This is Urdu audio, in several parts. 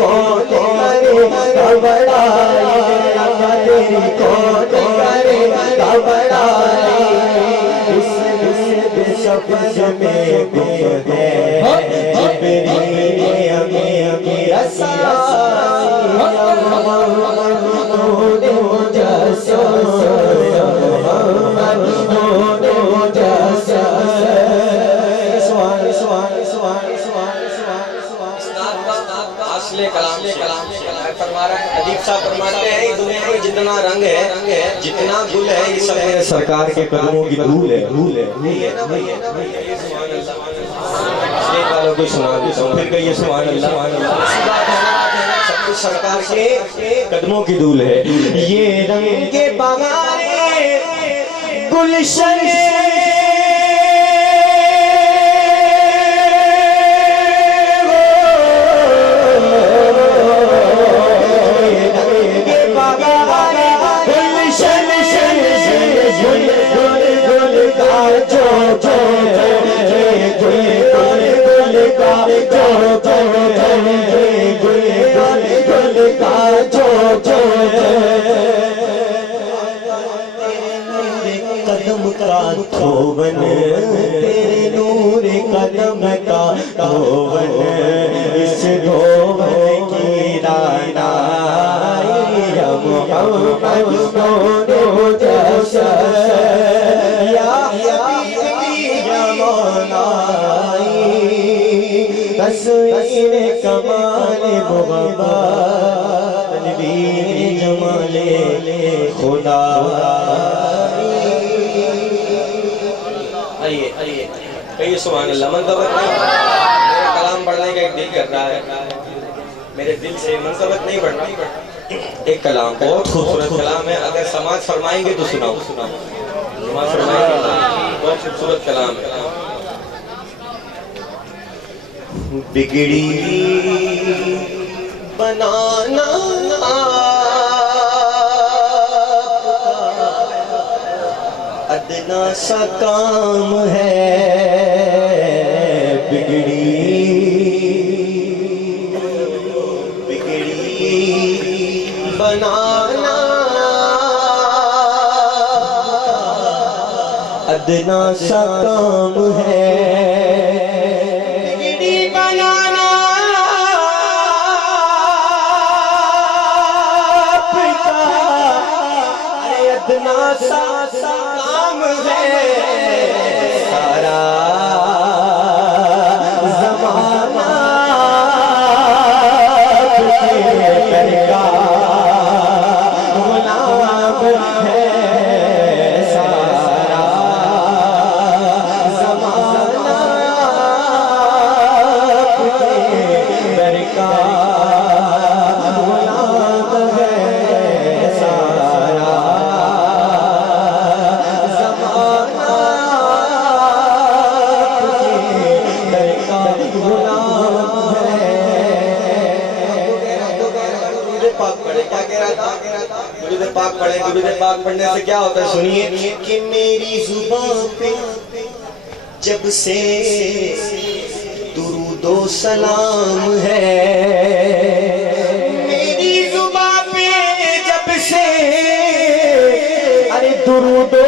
کون کرے گا بڑائی آقا تیری کون کرے گا بڑائی اس شفق میں گم ہے جبریل امی رسائی محمد جسد محمد اصل کلام فرما رہا ہے ادیب صاحب فرماتے ہیں دنیا میں جتنا رنگ ہے جتنا گل ہے یہ سب میرے سرکار کے قدموں کی دھول ہے اسلیے والوں کو سنا دیتا ہوں پھر کہیے سبحان اللہ سب کچھ سرکار کے قدموں کی دھول ہے یہ رنگ کے بغارے گلشن قدم کا دھون تیرے نور قدم کا دھون اس دھون کی رانائی یا محمد دونوں جیسا یا حبیبی یا مولائی تصویر کمال محبت تنویر جمال خدا کہیے سبحان اللہ منقبت نہیں میرا کلام پڑھنے کا ایک دل کر رہا ہے میرے دل سے منقبت نہیں پڑھنا ایک کلام بہت خوبصورت کلام ہے اگر سماعت فرمائیں گے تو سناؤ سماعت فرمائیں گے بہت خوبصورت کلام ہے بگڑی بنانا ادنا سا کام ہے بگڑی بنانا ادنا سا کام ہے بگڑی بنانا ادنا سا کام ہے سارا زمانہ کرگا غلام ہے سارا زمانہ کرگا غلام ہے سارا پاک پڑھیں درود پاک پڑھنے سے کیا ہوتا ہے سنیے کہ میری زبان پہ جب سے درود و سلام ہے میری زبان پہ جب سے ارے درود و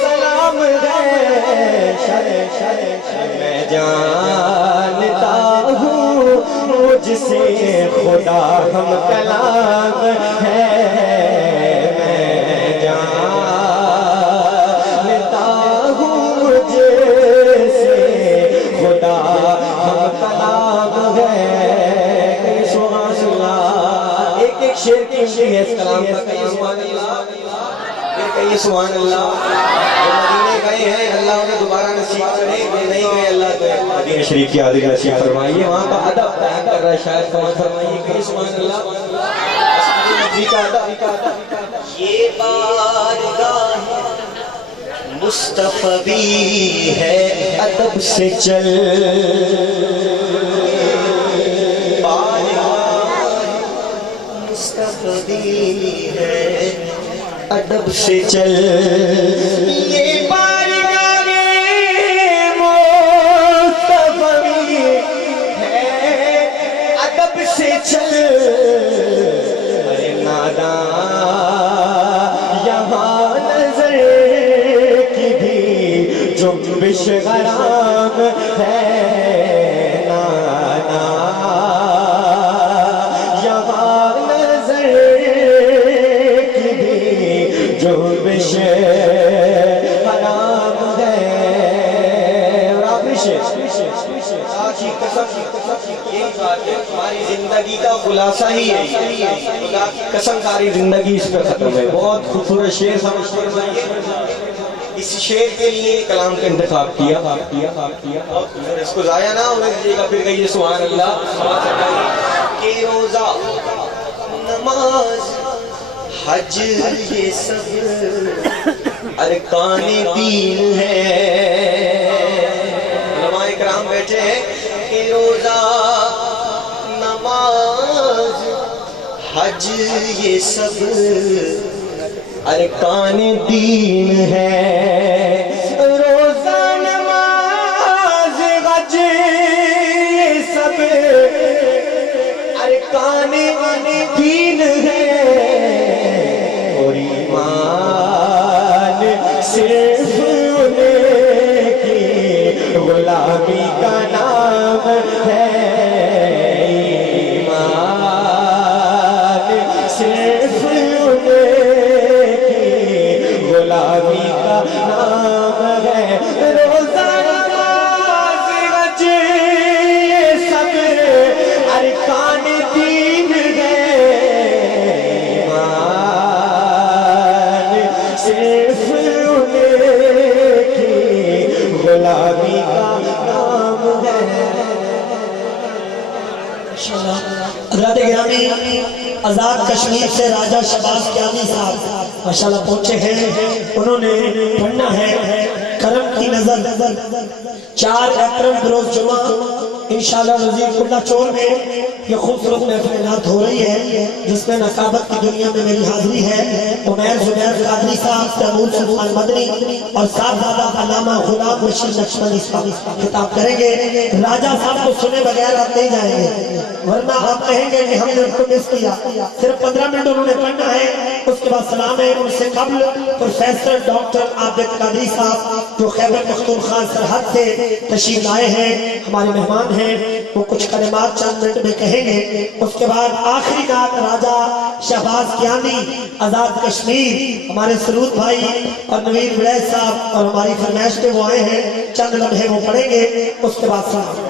سلام ہے میں جانتا ہوں مجھ سے خدا ہم کلام ہے میں جانتا ہوں مجھ سے خدا ہم کلام ہے سبحان اللہ ایک ایک شعر کی ہے اس کلام کا سبحان اللہ پھر کہیے سبحان اللہ جو مدینے گئے ہیں اللہ انہیں دوبارہ نصیب کرے جو نہیں گئے اللہ تو مدینہ شریف کی حاضری نصیب فرمائیے وہاں کا ادب بیان کر رہا ہے شاید سمجھ فرمائیے کہیے سبحان اللہ یہ بارگاہ مصطفی ہے ادب سے چل بارگاہ مصطفی ہے ادب سے چل یہ بارگاہ مصطفی ہے ادب سے چل ارے ناداں یہاں نظر کی بھی جنبش غرام ہے نانا یہاں نظر کی بھی جنبش غرام ہے ہماری زندگی کا خلاصہ ہی ہے خدا کی قسم ساری زندگی اس پر ختم ہے بہت خوبصورت شعر سمجھ فرمائیے اس شعر کے لیے کلام کا انتخاب کیا اس کو ضائع نہ ہونے دیجیے گا پھر کہیے سبحان اللہ کہ روزہ نماز حج یہ سب ارکان دین ہے علماء کرام بیٹھے ہیں کہ روزہ نماز حج یہ سب ارکان دین ہے روزہ نماز حج یہ سب ارکان دین ہے اور ایمان صرف انہیں کی غلامی کا نام ہے صرف انہیں کی غلامی کا نام ہے روزہ نماز حج یہ سب ارکان دین ہے ایمان صرف انہیں کی غلامی کا نام ہے حضرات گرامی آزاد کشمیر سے راجہ شہباز کیانی صاحب ماشاءاللہ پہنچے ہیں انہوں نے پڑھنا ہے کرم کی نظر 4 اپریل بروز جمعہ انشاءاللہ وزیر کلہ چور میں یہ خوبصورت محفل نعت ہو رہی ہے جس میں نقابت کی دنیا میں میری حاضری ہے عمیر زبیر قادری صاحب تیمور سلطان مدنی اور صاحبزادہ علامہ غلام رشید نقشبندی صاحب خطاب کریں گے راجہ صاحب کو سنے بغیر آپ نہیں جائیں گے ورنہ آپ کہیں گے کہ ہم نے ان کو مس کیا صرف 15 منٹ انہوں نے پڑھنا ہے اس کے بعد سلام ہے ان سے قبل پروفیسر ڈاکٹر عابد قادری صاحب جو خیبر پختونخوا سرحد سے تشریف لائے ہیں ہمارے مہمان ہیں وہ کچھ کلمات چند منٹ میں کہیں گے اس کے بعد آخری نعت راجہ شہباز کیانی آزاد کشمیر ہمارے سرود بھائی اور نوید ولیس صاحب اور ہماری فرمائش پہ وہ آئے ہیں چند لمحے وہ پڑھیں گے اس کے بعد سلام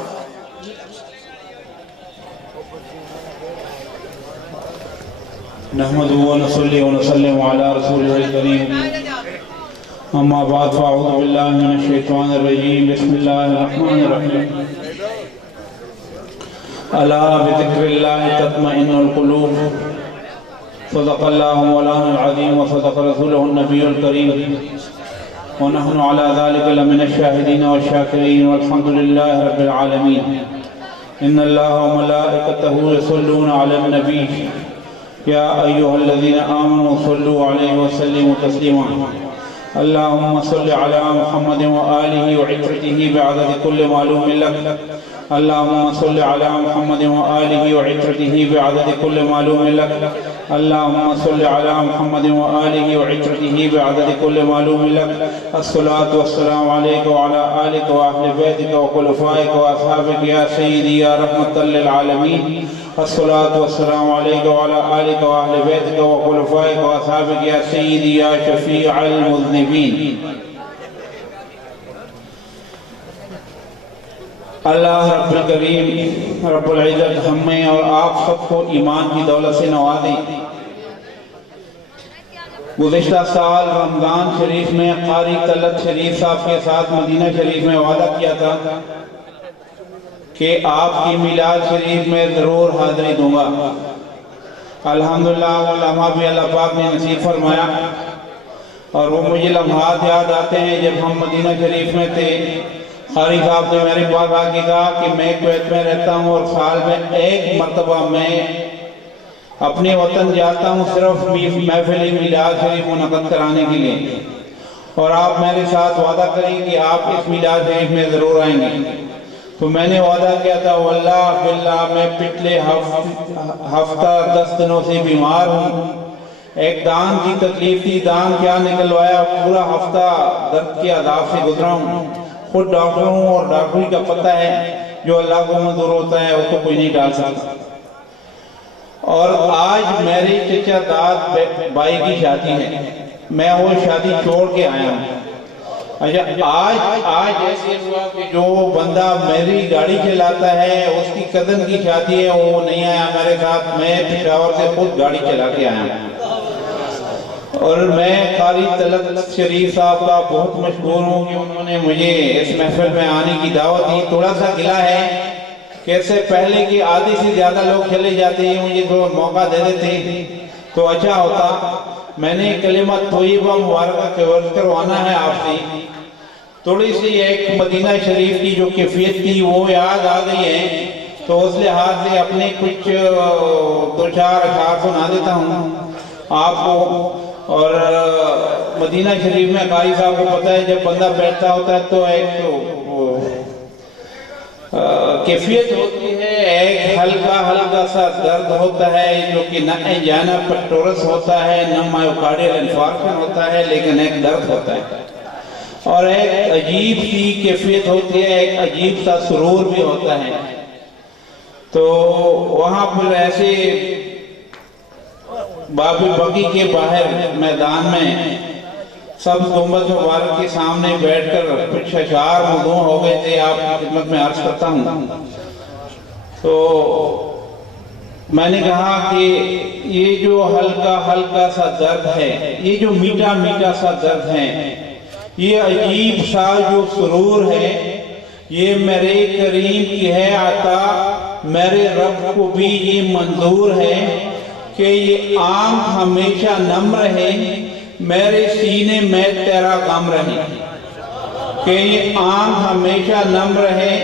نحمد ونصلي ونسلم على رسوله الكريم اما بعد فاعوذ بالله من الشيطان الرجيم بسم الله الرحمن الرحيم الا بذكر الله تطمئن القلوب صدق الله مولانا العظيم وصدق رسوله النبي الكريم ونحن على ذلك لمن الشاهدين والشاكرين والحمد لله رب العالمين ان الله وملائكته يصلون على النبي يا أيها الذين آمنوا صلوا عليه وسلموا تسليما اللهم صل على محمد وآله وعترته بعدد كل معلوم لك اللهم صل على محمد وآله وعترته بعدد كل معلوم لك اللهم صل على محمد وآله وعترته بعدد كل معلوم لك الصلاة والسلام عليك وعلى آلك وأهل بيتك وخلفائك وأصحابك يا سيدي يا رحمة للعالمين الصلاة والسلام عليك وعلى آلك وأهل بيتك وخلفائك وأصحابك يا سيدي يا شفيع المذنبين اللہ رب الکریم رب العزت ہمیں اور آپ سب کو ایمان کی دولت سے نوازے گزشتہ سال رمضان شریف میں قاری طلعت شریف صاحب کے ساتھ مدینہ شریف میں وعدہ کیا تھا کہ آپ کی میلاد شریف میں ضرور حاضری دوں گا الحمدللہ وہ لمحہ بھی اللہ پاک نے نصیب فرمایا اور وہ مجھے لمحات یاد آتے ہیں جب ہم مدینہ شریف میں تھے قاری صاحب نے میرے پاس آ کے کہا کہ میں کویت میں رہتا ہوں اور سال میں ایک مرتبہ میں اپنے وطن جاتا ہوں صرف محفل میلاد شریف منعقد کرانے کے لیے اور آپ میرے ساتھ وعدہ کریں کہ آپ اس میلاد شریف میں ضرور آئیں گے تو میں نے وعدہ کیا تھا واللہ باللہ میں پچھلے ہفتہ 10 دنوں سے بیمار ہوں، ایک دان کی تکلیف تھی، دان کیا نکلوایا، پورا ہفتہ درد کے عذاب سے گزرا ہوں، خود ڈاکٹر ہوں اور ڈاکٹری کا پتہ ہے جو اللہ کو منظور ہوتا ہے اس کو کوئی نہیں ڈال سکتا۔ اور آج میری چچا داد بھائی کی شادی ہے، میں وہ شادی چھوڑ کے آیا ہوں۔ اچھا آج ایسے ہوا کہ جو بندہ میری گاڑی چلاتا ہے اس کی کزن کی شادی ہے، وہ نہیں آیا میرے ساتھ، میں پشاور سے خود گاڑی چلا کے آیا ہوں۔ اور میں قاری طلعت شریف صاحب کا بہت مشکور ہوں کہ انہوں نے مجھے اس محفل میں آنے کی دعوت دی۔ تھوڑا سا گلہ ہے کہ اس سے پہلے کہ آدھی سے زیادہ لوگ چلے جاتے ہیں، مجھے تو موقع دے دیتے تو اچھا ہوتا۔ میں نے کلمہ طیبہ مبارکہ کروانا ہے آپ سے، تھوڑی سی ایک مدینہ شریف کی جو کیفیت تھی وہ یاد آ گئی ہے، تو اس لحاظ سے اپنے کچھ 2-4 اشعار سنا دیتا ہوں آپ کو۔ اور مدینہ شریف میں قاری صاحب کو پتہ ہے جب بندہ بیٹھتا ہوتا ہے تو ایک کیفیت ہوتی ہے، ایک ہلکا سا درد ہوتا ہے جو کہ نہ انجائنا پیکٹورس ہوتا ہے نہ مایوکارڈیل انفارکشن ہوتا ہے، لیکن ایک درد ہوتا ہے اور ایک عجیب سی کیفیت ہوتی ہے، ایک عجیب سا سرور بھی ہوتا ہے۔ تو وہاں پر ایسے باب بقی کے باہر میدان میں سب گنبد مبارک کے سامنے بیٹھ کر کچھ اشعار موضوع ہو گئے تھے، آپ کی خدمت میں عرض کرتا ہوں۔ تو میں نے کہا کہ یہ جو ہلکا سا درد ہے، یہ جو میٹھا سا درد ہے، یہ عجیب سا جو سرور ہے، یہ میرے کریم کی ہے عطا، میرے رب کو بھی یہ منظور ہے کہ یہ آنکھ ہمیشہ نم رہے، میرے سینے میں تیرا غم رہے، کہ یہ آنکھ ہمیشہ نم رہے،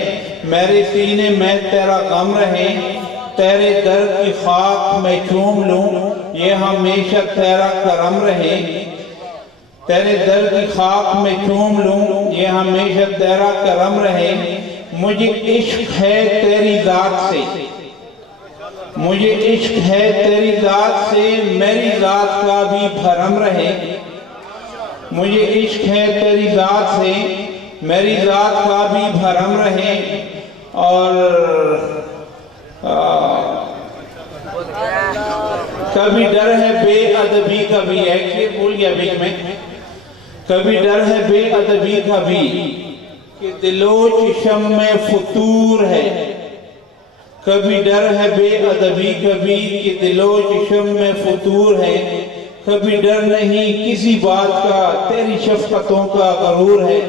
میرے سینے میں تیرا غم رہے، تیرے در کی خاک میں چوم لوں، یہ ہمیشہ تیرا کرم رہے، تیرے در کی خاک میں چوم لوں، یہ ہمیشہ تیرا کرم رہے، مجھے عشق ہے تیری ذات سے، مجھے عشق ہے تیری ذات سے، میری ذات کا بھی بھرم رہے، مجھے عشق ہے تیری ذات سے، میری ذات کا بھی بھرم رہے۔ اور کبھی ڈر ہے بے ادبی کا بھی، ایک یہ بھول گیا بیچ میں، کبھی ڈر ہے بے ادبی کا بھی کہ دل و چشم میں فطور ہے، کبھی ڈر ہے بے ادبی کبھی کہ دل و چشم میں فطور ہے، کبھی ڈر نہیں کسی بات کا تیری شفقتوں کا غرور ہے،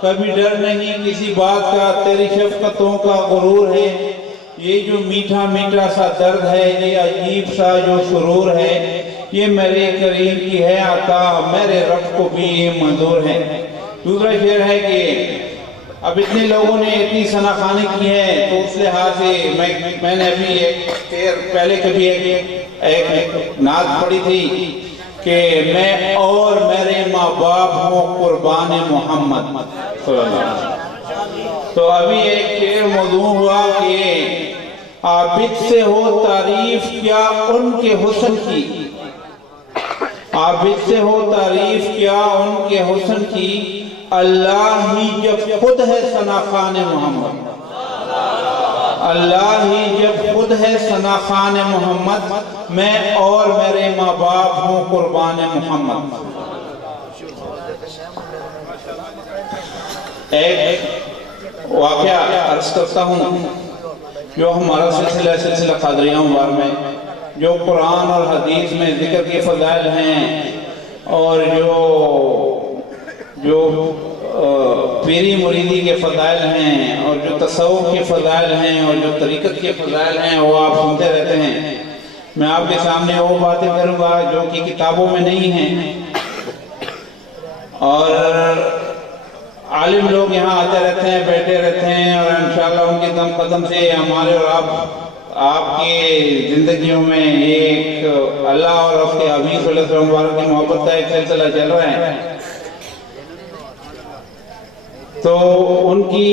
کبھی ڈر نہیں کسی بات کا تیری شفقتوں کا غرور ہے۔ یہ جو میٹھا سا درد ہے، یہ عجیب سا جو سرور ہے، یہ میرے کریم کی ہے عطا، میرے رب کو بھی یہ منظور ہے۔ دوسرا شعر ہے کہ اب اتنے لوگوں نے اتنی ثناخانی کی ہے تو اس لحاظ سے میں نے ابھی ایک شعر پہلے کبھی ایک نعت پڑھی تھی کہ میں اور میرے ماں باپ ہوں قربان محمد صلی اللہ علیہ وسلم۔ تو ابھی ایک شعر موضوع ہوا کہ عابد سے ہو تعریف کیا ان کے حسن کی، عابد سے ہو تعریف کیا ان کے حسن کی، اللہ ہی جب خود ہے ثناخان محمد، اللہ ہی جب خود ہے ثناخان محمد، میں اور میرے ماں باپ ہوں قربان محمد۔ ایک واقعہ عرض کرتا ہوں جو ہمارا سلسلہ قادریہ مبار میں جو قرآن اور حدیث میں ذکر کے فضائل ہیں اور جو پیری مریدی کے فضائل ہیں اور جو تصوف کے فضائل ہیں اور جو طریقت کے فضائل ہیں وہ آپ سنتے رہتے ہیں۔ میں آپ کے سامنے وہ باتیں کروں گا جو کہ کتابوں میں نہیں ہیں، اور عالم لوگ یہاں آتے رہتے ہیں، بیٹھے رہتے ہیں، اور انشاءاللہ ان کے دم قدم سے ہمارے اور آپ کی زندگیوں میں ایک اللہ اور اس کے حبیب صلی اللہ علیہ وسلم مبارک کی محبت کا ایک سلسلہ چل رہا ہے۔ تو ان کی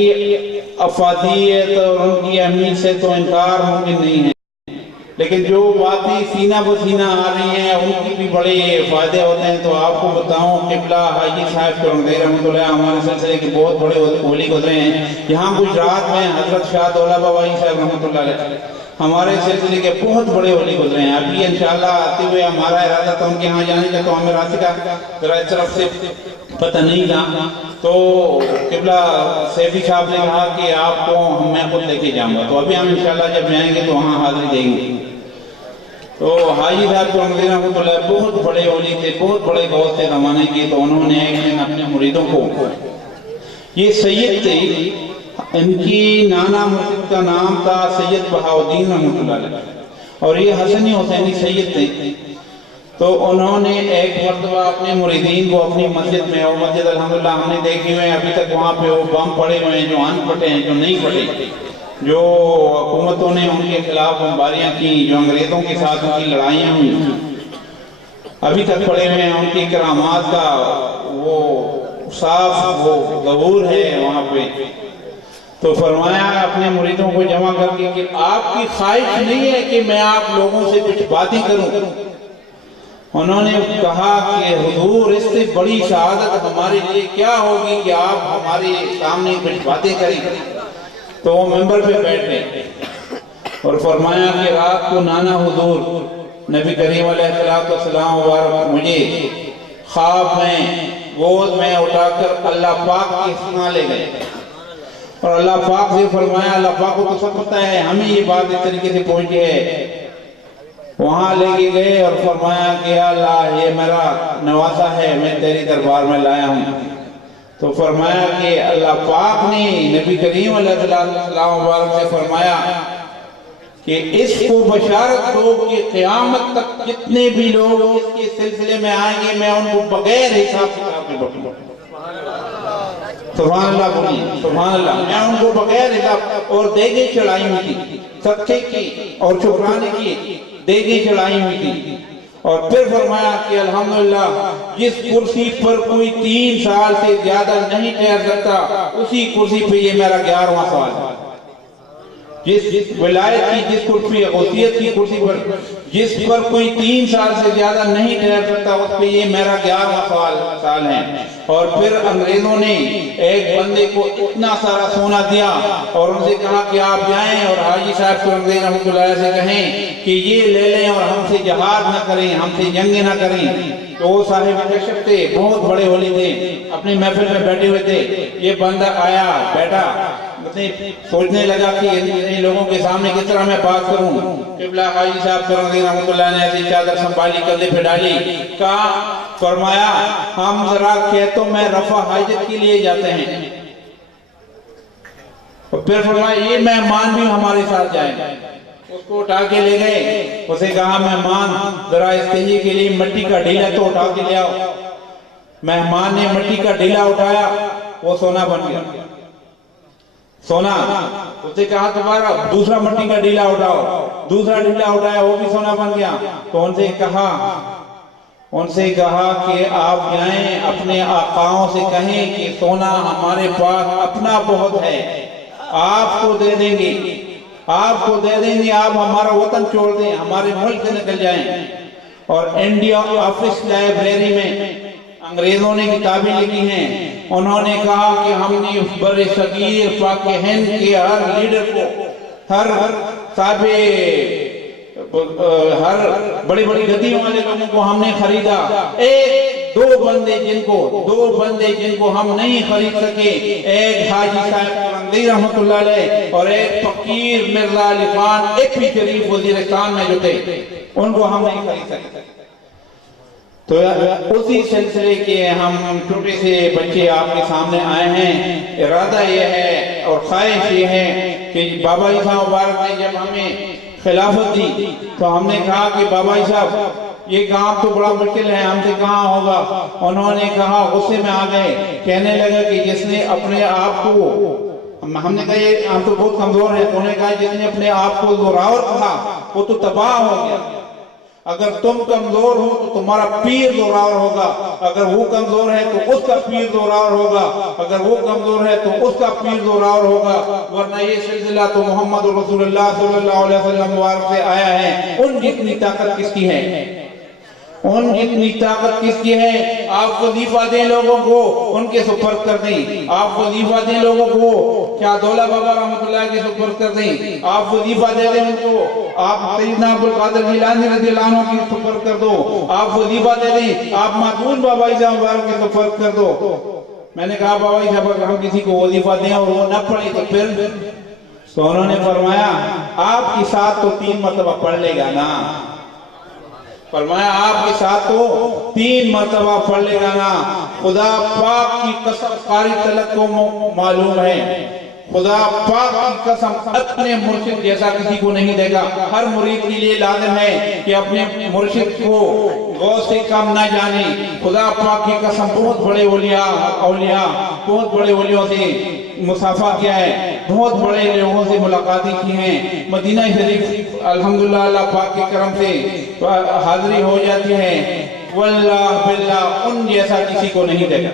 افادیت اور ان کی اہمیت سے تو انکار ممکن نہیں ہے، لیکن جو باتیں سینہ بسینہ آ رہی ہیں ان کی بھی بڑے فائدے ہوتے ہیں۔ تو آپ کو بتاؤں قبلہ حاجی صاحب کرمدیر رحمۃ اللہ ہمارے سلسلے کے بہت بڑے ولی گزرے ہیں۔ یہاں گجرات میں حضرت شاہ دولہ بابائی صاحب رحمۃ اللہ علیہ ہمارے سلسلے کے بہت بڑے ولی گزرے ہیں۔ ابھی انشاءاللہ آتے ہوئے ہمارا ارادہ تھا ان کے ہاں جانے کا، تو ہمیں راستے کا ذرا اس طرف سے پتہ نہیں تھا، تو قبلہ سیفی صاحب نے کہا کہ آپ کو میں خود لے کے جاؤں گا، تو ابھی ہم انشاءاللہ جب جائیں گے تو وہاں حاضری دیں گے۔ تو حاجی صاحب کرمدیر رحمۃ اللہ بہت بڑے ولی تھے، بہت بڑے غوث تھے زمانے کے۔ تو انہوں نے ایک دن اپنے مریدوں کو، یہ سید تھے، ان کی نانا مرشد کا نام تھا سید بہاؤالدین رحمۃ اللہ علیہ، اور یہ حسنی حسینی سید تھے۔ تو انہوں نے ایک مرتبہ اپنے مریدین کو اپنی مسجد میں، اور مسجد الحمدللہ ہم نے دیکھی ہوئے ہیں ابھی تک، وہاں پہ وہ بم پڑے ہوئے ہیں، جو ان پھٹے ہیں، جو نہیں پھٹے، جو حکومتوں نے ان کے خلاف بمباریاں کی، جو انگریزوں کے ساتھ ان کی لڑائیاں ہوئی، ابھی تک پڑے ہوئے ہیں۔ ان کی کرامات کا وہ صاف وہ ظہور ہے وہاں پہ۔ تو فرمایا اپنے مریدوں کو جمع کر کے کہ آپ کی خواہش نہیں ہے کہ میں آپ لوگوں سے کچھ باتیں کروں۔ انہوں نے کہا کہ حضور اس سے بڑی شہادت ہمارے لیے کیا ہوگی کہ آپ ہمارے سامنے کچھ باتیں کریں۔ تو وہ ممبر پہ بیٹھ گئے اور فرمایا کہ رات کو نانا حضور نبی کریم علیہ السلام مبارک مجھے خواب میں گود میں اٹھا کر اللہ پاک کی سنا لے گئے، اور اللہ پاک سے فرمایا، اللہ پاک کو تو سب پتہ ہے، ہمیں یہ بات اس طریقے سے پہنچی ہے۔ وہاں لے کے گئے اور فرمایا کہ اللہ یہ میرا نواسا ہے، میں تیری دربار میں لایا ہوں۔ تو فرمایا کہ اللہ پاک نے نبی کریم علیہ السلام مبارک سے فرمایا کہ اس کو بشارت دو کہ قیامت تک جتنے بھی لوگ اس کے سلسلے میں آئیں گے میں ان کو بغیر حساب کتاب کے بخشوں گا۔ سبحان اللہ بولیے، سبحان اللہ۔ میں ان کو بغیر حساب، اور دیگیں چڑھائی ہوئی تھی صدقے کی اور شکرانے کی، دیگیں چڑھائی ہوئی تھی۔ اور پھر فرمایا کہ الحمدللہ جس کرسی پر کوئی 3 سال سے زیادہ نہیں ٹھہر سکتا، اسی کرسی پہ یہ میرا 11واں سال ہے۔ جس ولایت کی، جس کرسی غوثیت کی کرسی پر جس پر کوئی 3 سال سے زیادہ نہیں ٹھہر سکتا، اس پہ یہ میرا 11واں سال ہے۔ اور پھر انگریزوں نے ایک بندے کو اتنا سارا سونا دیا اور ان سے کہا کہ آپ جائیں اور حاجی صاحب کرمدیر رحمۃ اللہ سے کہیں کہ یہ لے لیں اور ہم سے جہاد نہ کریں، ہم سے جنگیں نہ کریں۔ تو وہ صاحب کشف تھے، بہت بڑے ولی تھے، اپنی محفل میں بیٹھے ہوئے تھے۔ یہ بندہ آیا، بیٹھا، سوچنے لگا کہ ان لوگوں کے سامنے کس طرح میں بات کروں۔ قبلہ حاجی صاحب کرمدیر رحمۃ اللہ نے ایسی چادر سنبھالی، کندھے پہ ڈالی، کہا، فرمایا ہم ذرا کھیتوں میں رفع حاجت کے لیے جاتے ہیں۔ اور پھر فرمایا یہ مہمان بھی ہمارے ساتھ جائیں۔ اس کو اٹھا کے لے گئے، اسے کہا مہمان ذرا استنجی کے لیے مٹی کا ڈھیلا تو اٹھا کے لے آؤ۔ مہمان نے مٹی کا ڈھیلا اٹھایا، وہ سونا بن گیا، سونا۔ اسے کہا دوبارہ دوسرا مٹی کا ڈھیلا اٹھاؤ، دوسرا ڈھیلا اٹھایا، وہ بھی سونا بن گیا۔ تو ان سے کہا کہ آپ جائیں اپنے آقاؤں سے کہیں کہ سونا ہمارے پاس اپنا بہت ہے، آپ کو دے دیں گے، آپ کو دے دیں گے، آپ ہمارا وطن چھوڑ دیں، ہمارے ملک سے نکل جائیں۔ اور انڈیا آفس لائبریری میں انگریزوں نے کتابیں لکھی ہیں، انہوں نے کہا کہ ہم نے بر صغیر پاک ہند کے ہر لیڈر کو، ہر صاحب ہر بڑی بڑی گدیوں والے لوگوں کو ہم نے خریدا، دو بندے جن کو ہم نہیں خرید سکے، ایک حاجی صاحب کرمدیر رحمۃ اللہ علیہ اور ایک فقیر مرزا علی خان ایک بھی شریف وزیرستان میں جو تھے، ان کو ہم نہیں خرید سکے۔ تو اسی سلسلے کے ہم چھوٹے سے بچے آپ کے سامنے آئے ہیں۔ ارادہ یہ ہے اور خواہش یہ ہے کہ بابا عیسیٰ مبارک نے جب ہمیں خلافت دی تو ہم نے کہا کہ بابا صاحب یہ کام تو بڑا مشکل ہے، ہم سے کہاں ہوگا۔ انہوں نے کہا، غصے میں آ گئے، کہنے لگا کہ جس نے اپنے آپ کو، ہم نے کہا ہم تو بہت کمزور ہیں، انہوں نے کہا جس نے اپنے آپ کو زوراور کہا وہ تو تباہ ہو گیا۔ اگر تم کمزور ہو تو تمہارا پیر زورآور ہوگا، اگر وہ کمزور ہے تو اس کا پیر زورآور ہوگا، اگر وہ کمزور ہے تو اس کا پیر زورآور ہوگا، ورنہ یہ سلسلہ تو محمد رسول اللہ صلی اللہ علیہ وسلم مبارک سے آیا ہے۔ ان جتنی طاقت کس کی ہے، ان جتنی طاقت کس کی ہے؟ آپ وظیفہ دیں لوگوں کو، ان کے سپرد کر دیں، آپ وظیفہ دیں لوگوں کو، کیا دولہ بابا رحمۃ اللہ کے سپرد کر دیں، آپ وظیفہ دے دیں ان کو، آپ سیدنا عبدالقادر جیلانی رضی اللہ عنہ کی سپرد کر دو، آپ وظیفہ دے دیں، آپ ماتون بابا صاحب مبارک کے سپرد کر دو۔ میں نے کہا بابا صاحب اگر ہم کسی کو وظیفہ دیں اور وہ نہ پڑھے تو پھر؟ تو انہوں نے فرمایا آپ کی ساتھ تو 3 مرتبہ پڑھ لے گا نا، فرمایا آپ کے ساتھ تو 3 مرتبہ پڑھ لے گا نا۔ خدا پاک کی قسم قاری طلعت کو معلوم ہے، خدا پاک کی قسم اپنے مرشد جیسا کسی کو نہیں دے گا۔ ہر مرید کے لیے لازم ہے کہ اپنے مرشد کو غوث سے کم نہ جانے۔ خدا پاک کی قسم بہت بڑے اولیاء بہت بڑے ولیوں سے مصافحہ کیا ہے، بہت بڑے لوگوں سے ملاقاتیں کی ہیں۔ مدینہ شریف الحمدللہ اللہ پاک کے کرم سے حاضری ہو جاتی ہے، واللہ باللہ ان جیسا کسی کو نہیں دے گا،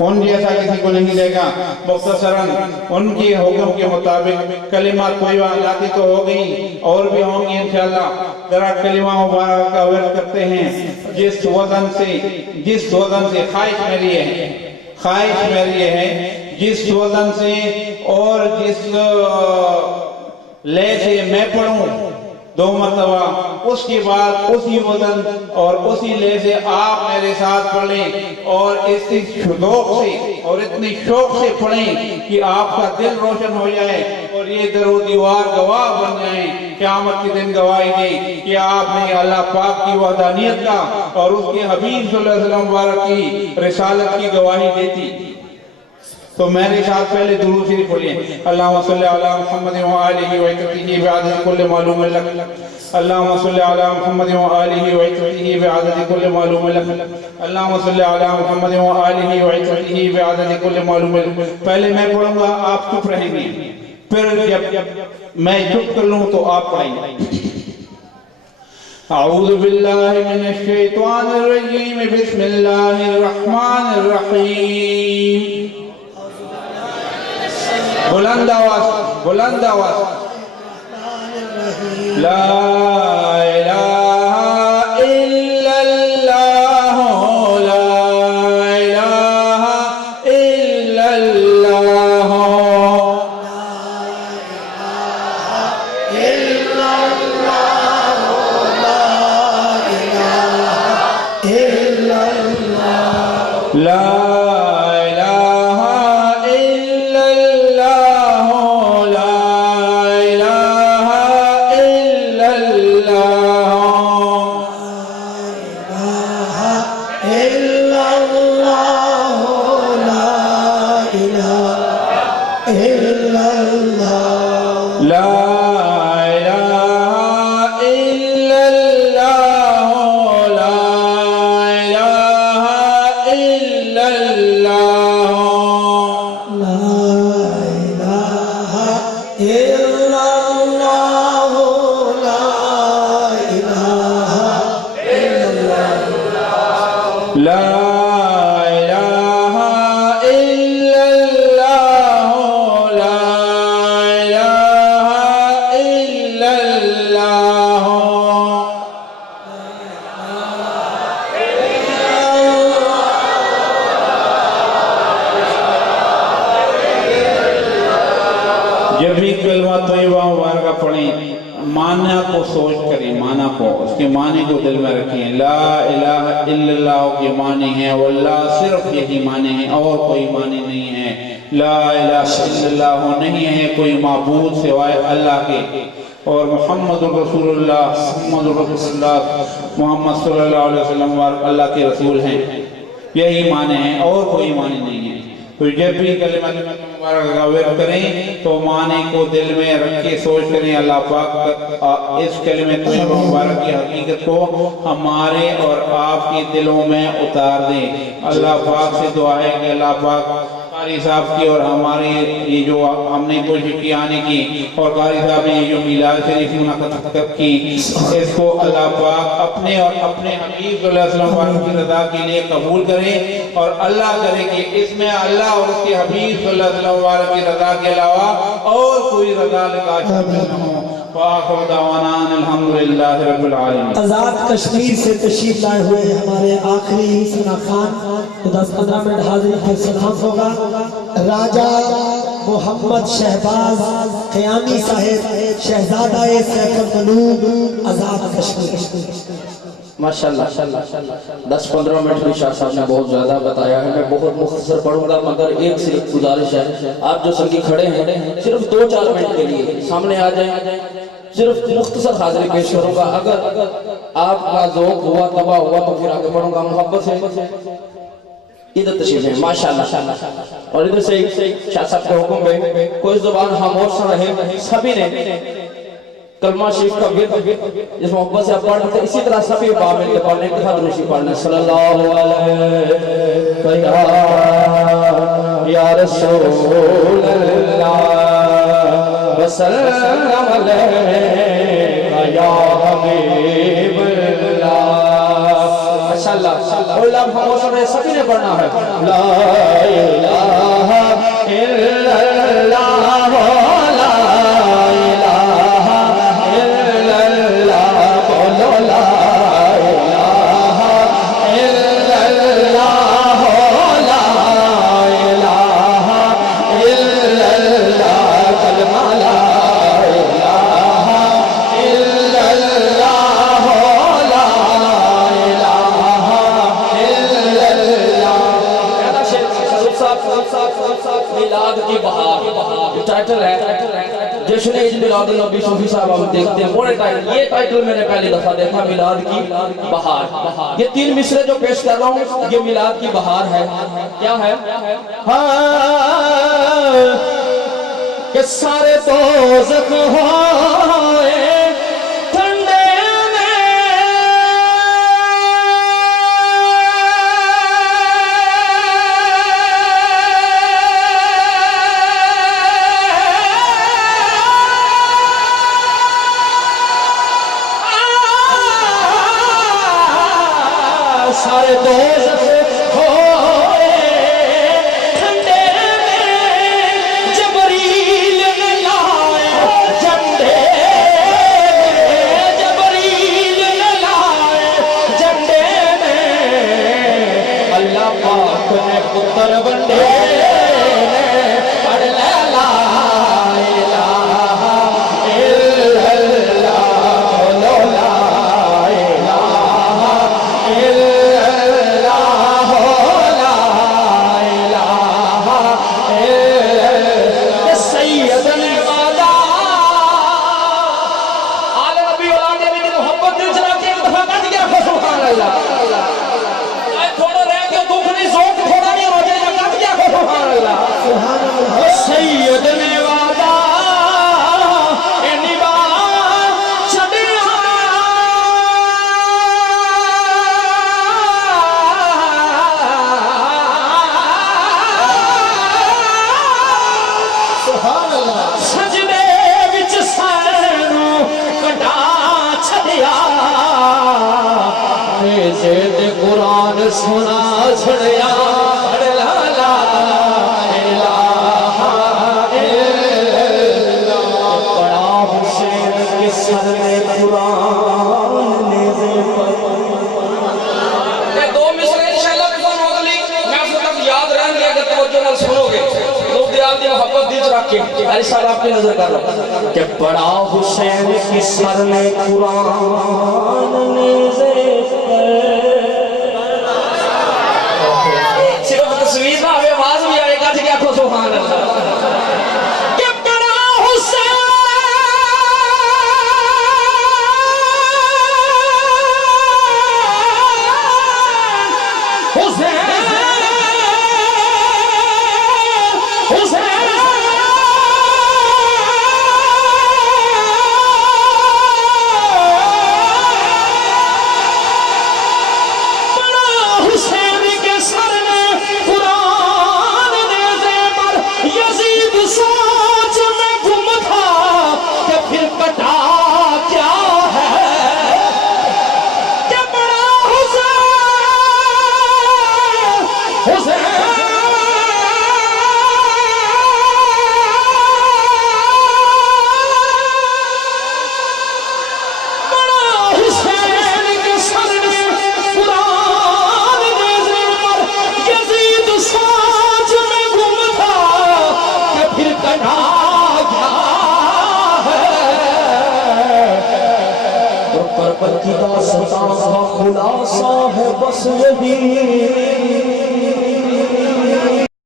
ان جیسا کسی کو نہیں دے گا۔ مختصراً ان کے حکم کے مطابق کلمہ طیبہ لاتی تو ہو گئی، اور بھی ہوں گی انشاءاللہ۔ ذرا کلمہ مبارک کا ورد کرتے ہیں، جس وزن سے خواہش میری ہے جس وزن سے اور جس لے سے میں پڑھوں 2 مرتبہ، اس کے بعد اسی وزن اور اسی لے سے آپ میرے ساتھ پڑھیں، اور اسی شوق سے اور اتنی شوق سے پڑھیں کہ آپ کا دل روشن ہو جائے اور یہ در و دیوار گواہ بن جائیں، قیامت کے دن گواہی دیں کہ آپ نے اللہ پاک کی وحدانیت کا اور اس کے حبیب صلی اللہ علیہ وسلم مبارک کی رسالت کی گواہی دیتی۔ تو میرے ساتھ پہلے درود شریف پڑھیے، اللہم صلی علی محمد وآلہ وعطفہ بعدد کل معلوم لک، اللہم صلی علی محمد وآلہ وعطفہ بعدد کل معلوم لک، اللہم صلی علی محمد وآلہ وعطفہ بعدد کل معلوم لک۔ پہلے میں پڑھوں گا، آپ چپ رہیں گے، پھر جب میں چپ کر لوں تو آپ پڑھیں گے۔ اعوذ باللہ من الشیطان الرجیم، بسم اللہ الرحمن الرحیم۔ بلند آواز لا الہ الا اللہ، لا الہ الا اللہ، لا معنی کو سوچ کریں، معنی کو، اس کے معنی کو دل میں رکھیں۔ لا الہ الا اللہ کے معنی ہیں، واللہ صرف یہی معنی ہیں اور کوئی معنی نہیں ہے۔ لا الہ الا اللہ نہیں ہے کوئی معبود سوائے اللہ کے، اور محمد رسول اللہ محمد صلی اللہ علیہ وسلم اللہ کے رسول ہیں، یہی معنی ہیں اور کوئی معنی نہیں ہے۔ تو جب بھی کلمہ مبارک کا ورد کریں تو معنی کو دل میں رکھ کے سوچ کریں، اللہ پاک اس کلمہ مبارک کی حقیقت کو ہمارے اور آپ کے دلوں میں اتار دیں۔ اللہ پاک سے دعا ہے کہ اللہ پاک قاری صاحب کی اور ہمارے یہ جو ہم نے کوشش کی آنے کی اور قاری صاحب نے یہ جو میلاد شریف منعقد کی اس کو اللہ پاک اپنے اور اپنے حبیب صلی اللہ علیہ وسلم کی رضا کے لیے قبول کرے اور اللہ کرے کہ اس میں اللہ اور اس کے حبیب صلی اللہ علیہ وسلم کی رضا کے علاوہ اور کوئی رضا لگا شامل نہ ہو۔ وآخر دعوانا الحمدللہ رب العالمین۔ آزاد کشمیر سے تشریف لائے ہوئے ہمارے آخری ثنا خان 10-15 منٹ حاضری پھر سلام ہوگا۔ راجہ محمد شہباز قیامی صاحب شہزادہ سیف الملوک آزاد کشمیر۔ ماشاءاللہ 10-15 منٹ بھی شاہ صاحب نے بہت زیادہ بتایا ہے، میں بہت مختصر پڑھوں گا مگر ایک صرف گزارش ہے، آپ جو سنگی کھڑے ہیں صرف 2-4 منٹ کے لیے سامنے آ جائیں، صرف مختصر حاضری پیش کروں گا، اگر آپ کا ذوق ہوا تباہ ہوا تو پھر آگے پڑھوں گا محبت سے۔ ادھر تشریف ہے ماشاءاللہ، اور ادھر سے شاہ صاحب کے حکم پہ کوئی زبان خاموش نہ رہے، سبھی نے کلمہ شریف کا ورد جس محبت سے آپ پڑھ رہے تھے اسی طرح سبھی باب مل کے پڑھنے کے ساتھ روشی پڑھنا صلی اللہ علیہ یا رسول اللہ وسلم علیہ یا حبیب اللہ۔ ماشاءاللہ اور اللہ خاموش رہے، سبھی نے پڑھنا ہے لا الہ الا اللہ لا میلاد کی بہار ٹائٹل ہے جشن عید میلاد النبی صوفی صاحب ہم دیکھتے ہیں بڑے ٹائٹل، یہ ٹائٹل میں نے پہلی دفعہ دیکھا میلاد کی بہار۔ یہ 3 مصرے جو پیش کر رہا ہوں یہ میلاد کی بہار ہے۔ کیا ہے؟ کہ سارے دوزخ ہوئے سارے دوزخ ہوئے ٹھنڈے میں جبریل نے لائے جھنڈے میں جبریل نے لائے جھنڈے میں اللہ پاک نے پتر بندے نے پڑھ لے لا الہ الا اللہ بولو لا قرآن سنا چھڑیا پڑھ لا لا الہ الا اللہ۔ بڑا حسین کے سر میں قرآن نیزے پر یہ 2 مصرے انشاءاللہ قرآن ہوگلی میں آپ کو تک یاد رہن گے اگر توجہ نال سنو گے لوگ دیال دی محبت دیج رکھ کے علی صاحب آپ کی نظر کر رہا ہوں کہ بڑا حسین کے سر میں قرآن نیزے پر تصویر نہ ہوئے آواز بھی آئے گا کہ آنکھوں سبحان اللہ کہ بڑا حسین حسین حسین کی داستان کا خلاصہ ہے بس یہی